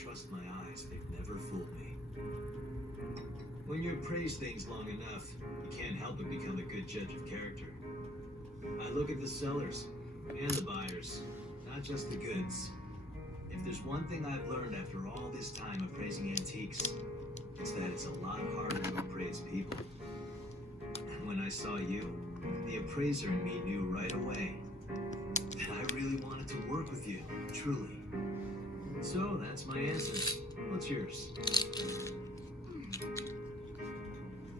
trust my eyes. They've never fooled me. When you appraise things long enough, you can't help but become a good judge of character. I look at the sellers and the buyers, not just the goods. If there's one thing I've learned after all this time appraising antiques, it's that it's a lot harder to appraise people. And when I saw you, the appraiser in me knew right away that I really wanted to work with you, truly. So that's my answer. What's yours?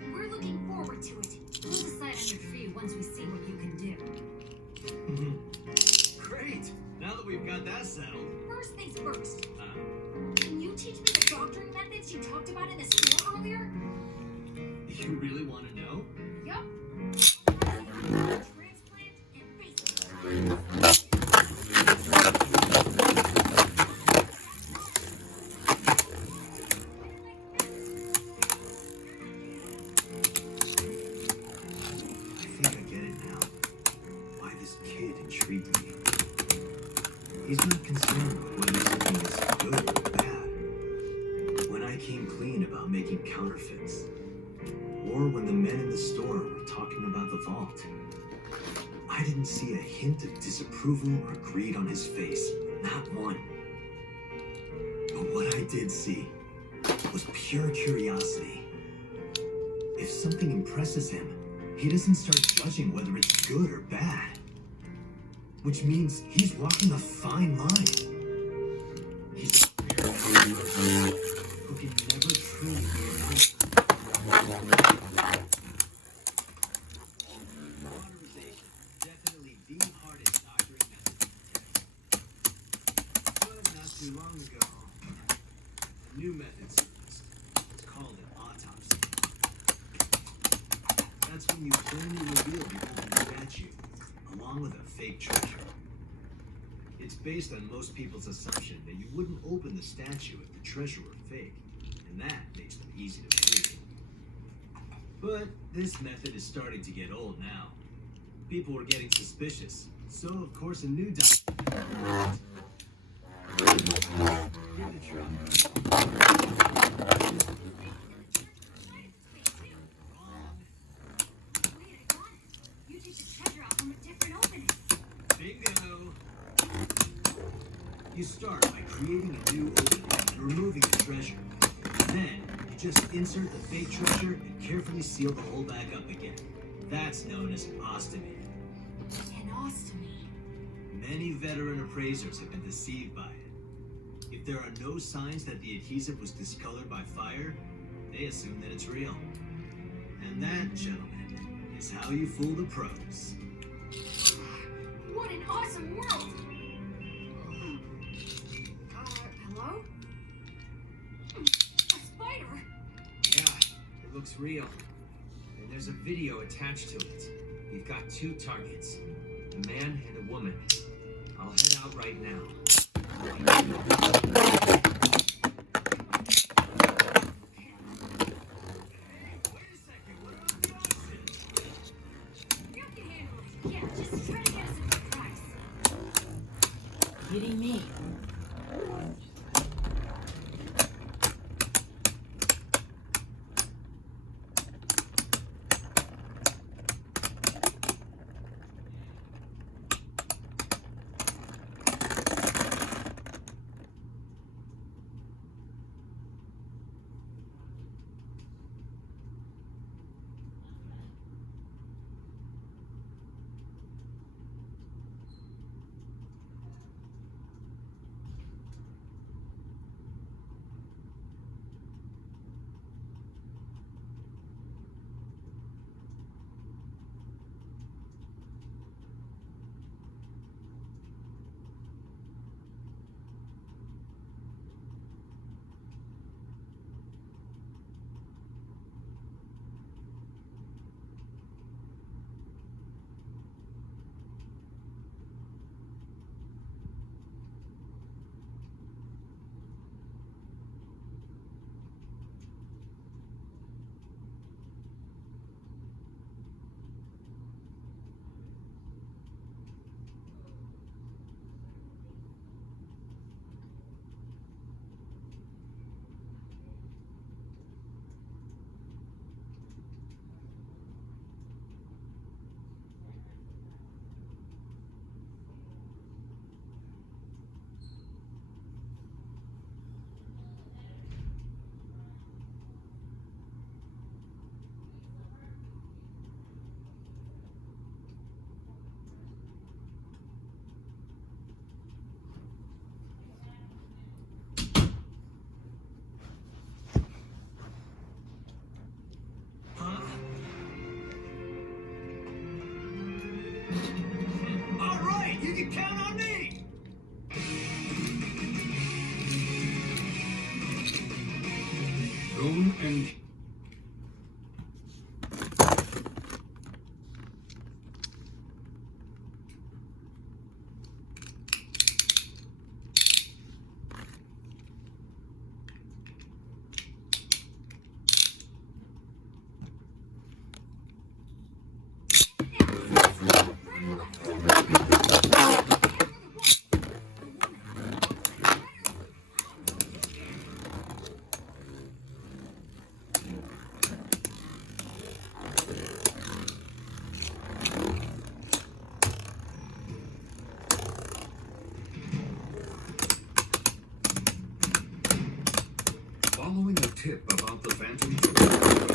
We're looking forward to it. We'll decide on your fee once we see what you can do. Great! Now that we've got that settled. First things first. Can you teach me the doctoring methods you talked about in the store earlier? You really want to know? Yup. Transplant and basic. I think I get it now. Why this kid intrigued me. He's not concerned with whether something is good or bad. When I came clean about making counterfeits, or when the men in the store were talking about the vault, I didn't see a hint of disapproval or greed on his face, not one. But what I did see was pure curiosity. If something impresses him, he doesn't start judging whether it's good or bad. Which means he's walking a fine line. He's a rare person who can never truly be appraised. Modernization, definitely the hardest doctoring method to detect. But not too long ago, a new method surfaced. It's called an autopsy. That's when you plainly reveal the open statue, along with a fake treasure. It's based on most people's assumption that you wouldn't open the statue if the treasure were fake, and that makes them easy to fool. But this method is starting to get old now. People were getting suspicious, so of course a new doctor. Give it a try. Wait, I got it. You take the treasure out from a different opening. Bingo! You start by creating a new opening and removing the treasure. Then, you just insert the fake treasure and carefully seal the hole back up again. That's known as an ostomy. An ostomy. Many veteran appraisers have been deceived by it. If there are no signs that the adhesive was discolored by fire, they assume that it's real. And that, gentlemen, is how you fool the pros. What an awesome world! Hello? A spider? Yeah, it looks real. And there's a video attached to it. You've got two targets, a man and a woman. I'll head out right now. You can handle it. Yeah, just try to get us a good price. Kidding me? brain. Following a tip about the Phantom Troupe,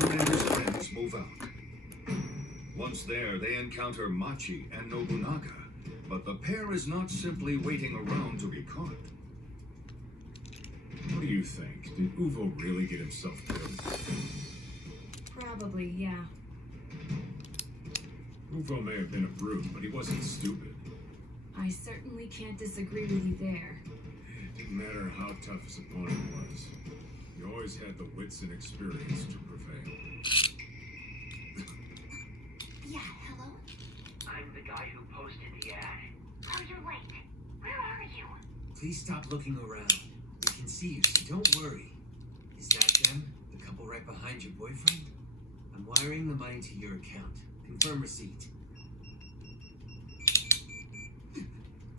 Glenn and his friends move out. Once there, they encounter Machi and Nobunaga, but the pair is not simply waiting around to be caught. What do you think? Did Uvo really get himself killed? Probably, yeah. Uvo may have been a brute, but he wasn't stupid. I certainly can't disagree with you there. It didn't matter how tough his opponent was. He always had the wits and experience to prevail. Yeah, hello? I'm the guy who posted the ad. Oh, you're late. Where are you? Please stop looking around. We can see you, so don't worry. Is that them? The couple right behind your boyfriend? I'm wiring the money to your account. Confirm receipt.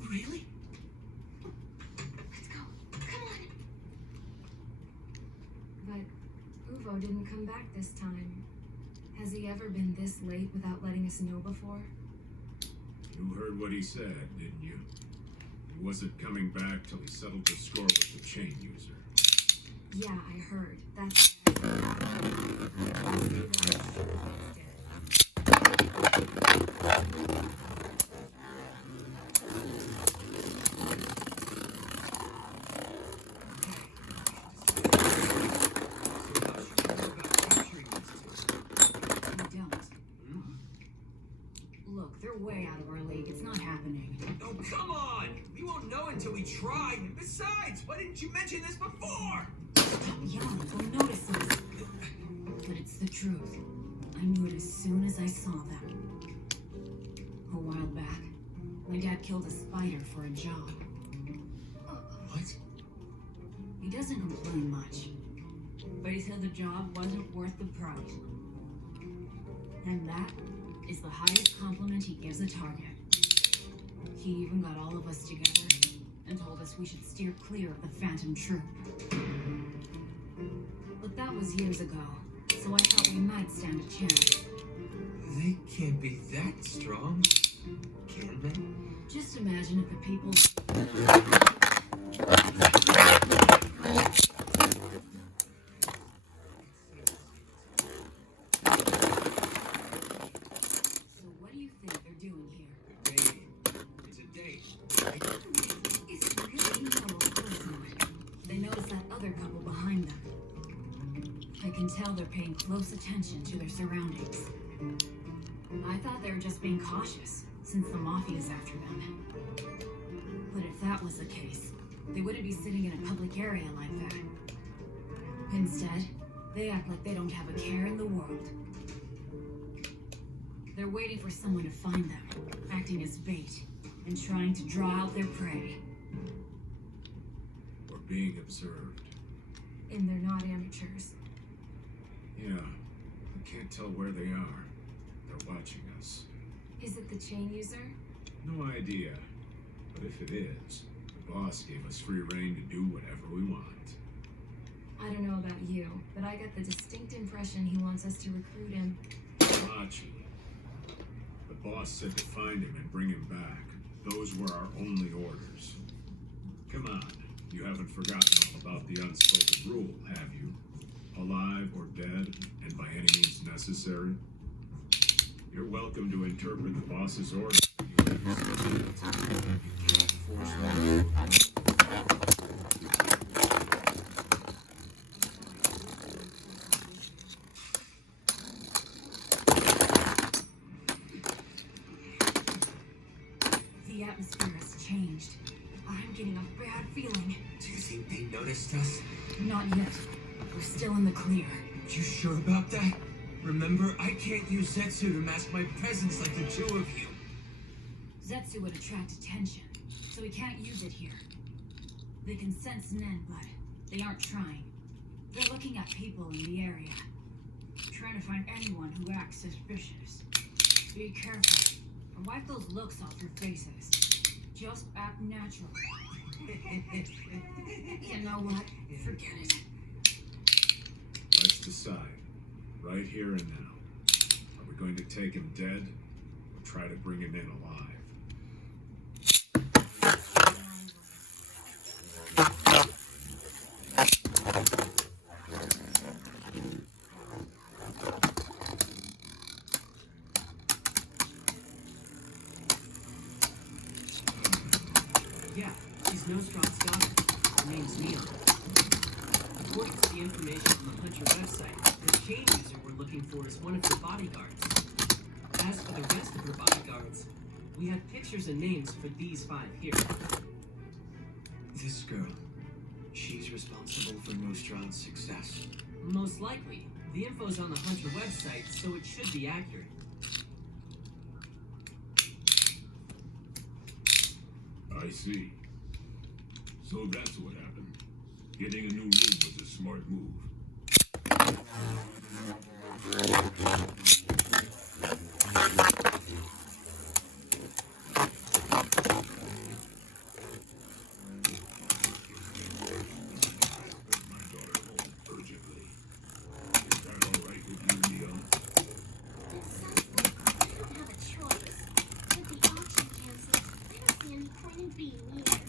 Really? Let's go. Come on. But Uvo didn't come back this time. Has he ever been this late without letting us know before? You heard what he said, didn't you? He wasn't coming back till he settled the score with the chain user. Yeah, I heard. That's Look, they're way out of our league. It's not happening. Oh, come on! We won't know until we try. And besides, why didn't you mention this before? Stop yelling. They'll notice us. But it's the truth. I knew it as soon as I saw them. A while back, my dad killed a spider for a job. What? He doesn't complain much, but he said the job wasn't worth the price. And that is the highest compliment he gives a target. He even got all of us together and told us we should steer clear of the Phantom Troupe. But that was years ago, so I thought we might stand a chance. They can't be that strong, can they? Just imagine if the people... So what do you think they're doing here? They're dating. It's a date. Is it really? No, of course not. They notice that other couple behind them. I can tell they're paying close attention to their surroundings. I thought they were just being cautious, since the Mafia's after them. But if that was the case, they wouldn't be sitting in a public area like that. Instead, they act like they don't have a care in the world. They're waiting for someone to find them, acting as bait, and trying to draw out their prey. We're being observed. And they're not amateurs. Yeah, we can't tell where they are. They're watching us. Is it the chain user? No idea. But if it is, the boss gave us free reign to do whatever we want. I don't know about you, but I got the distinct impression he wants us to recruit him. Machi. The boss said to find him and bring him back. Those were our only orders. Come on, you haven't forgotten all about the unspoken rule, have you? Alive or dead, and by any means necessary. You're welcome to interpret the boss's order. You can't force them. The atmosphere has changed. I'm getting a bad feeling. Do you think they noticed us? Not yet. We're still in the clear. You sure about that? Remember, I can't use Zetsu to mask my presence like the two of you. Zetsu would attract attention, so we can't use it here. They can sense Nen, but they aren't trying. They're looking at people in the area, trying to find anyone who acts suspicious. Be careful, and wipe those looks off your faces. Just act natural. You know what? Forget it. Let's decide. Right here and now. Are we going to take him dead, or try to bring him in alive? Yeah, he's Nostrad's daughter. Her name's Neon. According to the information on the Hunter website, the chain user we're looking for is one of her bodyguards. As for the rest of her bodyguards, we have pictures and names for these 5 here. This girl, she's responsible for Nostrad's success. Most likely. The info's on the Hunter website, so it should be accurate. I see. So that's what happened. Getting a new room was a smart move. My daughter home urgently. Is that all right with you, Neon? I don't have a choice. With the auction canceled, I don't see any point in being here.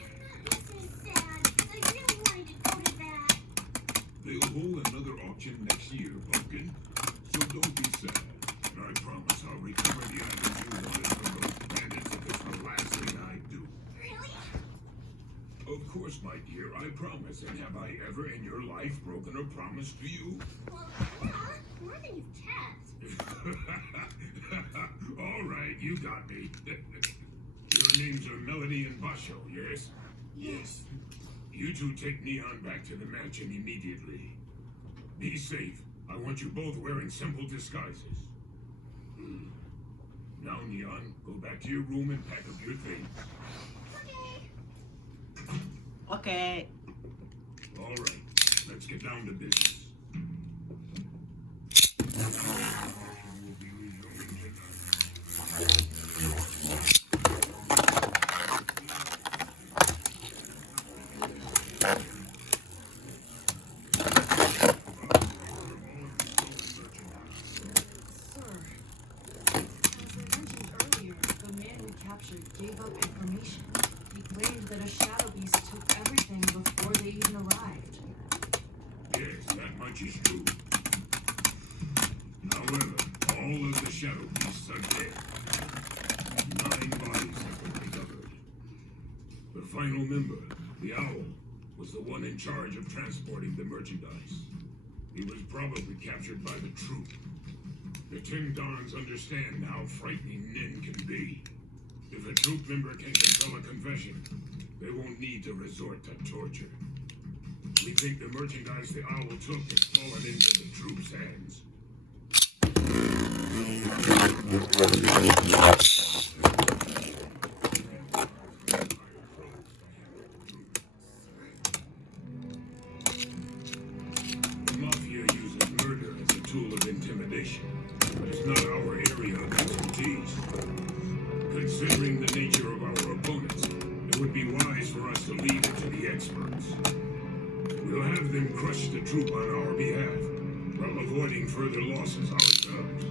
And that makes me sad, because I really wanted to go to that. They'll hold another auction next year, Pumpkin. So don't be sad. And I promise I'll recover the items you wanted from those bandits if it's the last thing I do. Really? Of course, my dear, I promise. And have I ever in your life broken a promise to you? Well, yeah, more than you've kept. All right, you got me. Your names are Melody and Basho, yes? Yes. You two take Neon back to the mansion immediately. Be safe. I want you both wearing simple disguises. Now, Neon, go back to your room and pack up your things. Okay. Okay. All right, let's get down to business. We'll be resuming Sir, as I mentioned earlier, the man we captured gave up information. He claimed that a shadow beast took everything before they even arrived. Yes, that much is true. However, all of the shadow beasts are dead. 9 bodies have been recovered. The final member, the owl, was the one in charge of transporting the merchandise. He was probably captured by the troop. The Tin Dons understand how frightening Nin can be. If a troop member can compel a confession, they won't need to resort to torture. We think the merchandise the owl took has fallen into the troops' hands. The Mafia uses murder as a tool of intimidation, but it's not our area of expertise. Considering the nature of our opponents, it would be wise for us to leave it to the experts. We'll have them crush the troop on our behalf, while avoiding further losses ourselves.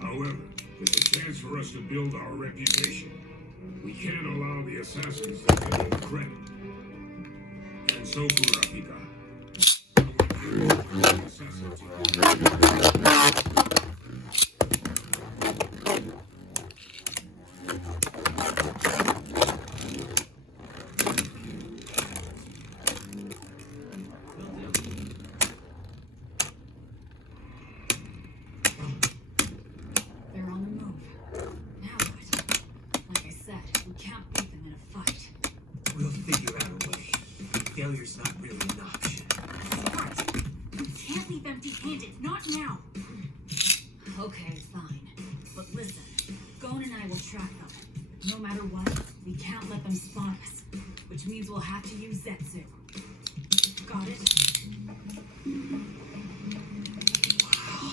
However, it's a chance for us to build our reputation. We can't allow the assassins to get all the credit. And so, Kurapika, I want you to They're on the move. Now what? Like I said, we can't beat them in a fight. We'll figure out a way. Failure's not really an option. Smart. empty-handed. Not now. Okay, fine. But listen, Gon and I will track them. No matter what, we can't let them spot us. Which means we'll have to use Zetsu. Got it? Wow.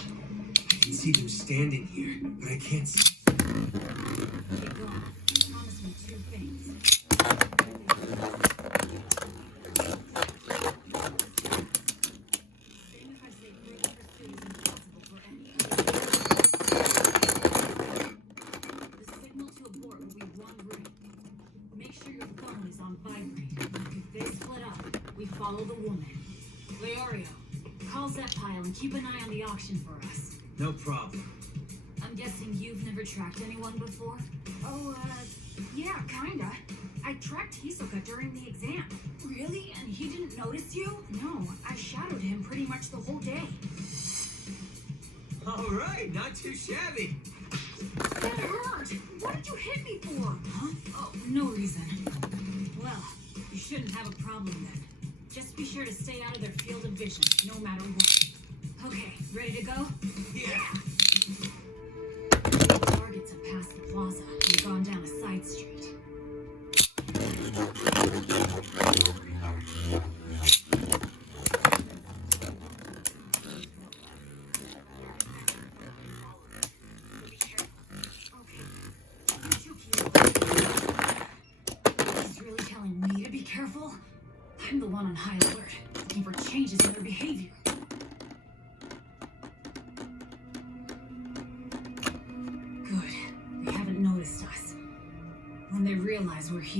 I can see them standing here, but I can't see. Okay, Gon. Promise me two things. Same if I say further pursuit is impossible for any other. The signal to abort will be one ring. Make sure your phone is on vibrate. If they split up, we follow the woman. Leorio, call Zepile and keep an eye on the auction for us. No problem. I'm guessing you've never tracked anyone before? Oh, yeah, kinda. I tracked Hisoka during the exam. Really? And he didn't notice you? No, I shadowed him pretty much the whole day. All right, not too shabby. That hurt! What did you hit me for? Huh? Oh, no reason. Well, you shouldn't have a problem then. Just be sure to stay out of their field of vision, no matter what. Okay, ready to go? Yeah. The targets have passed the plaza and gone down a side street. He's really telling me to be careful? I'm the one on high alert, looking for changes in their behavior. Good. They haven't noticed us. When they realize we're here,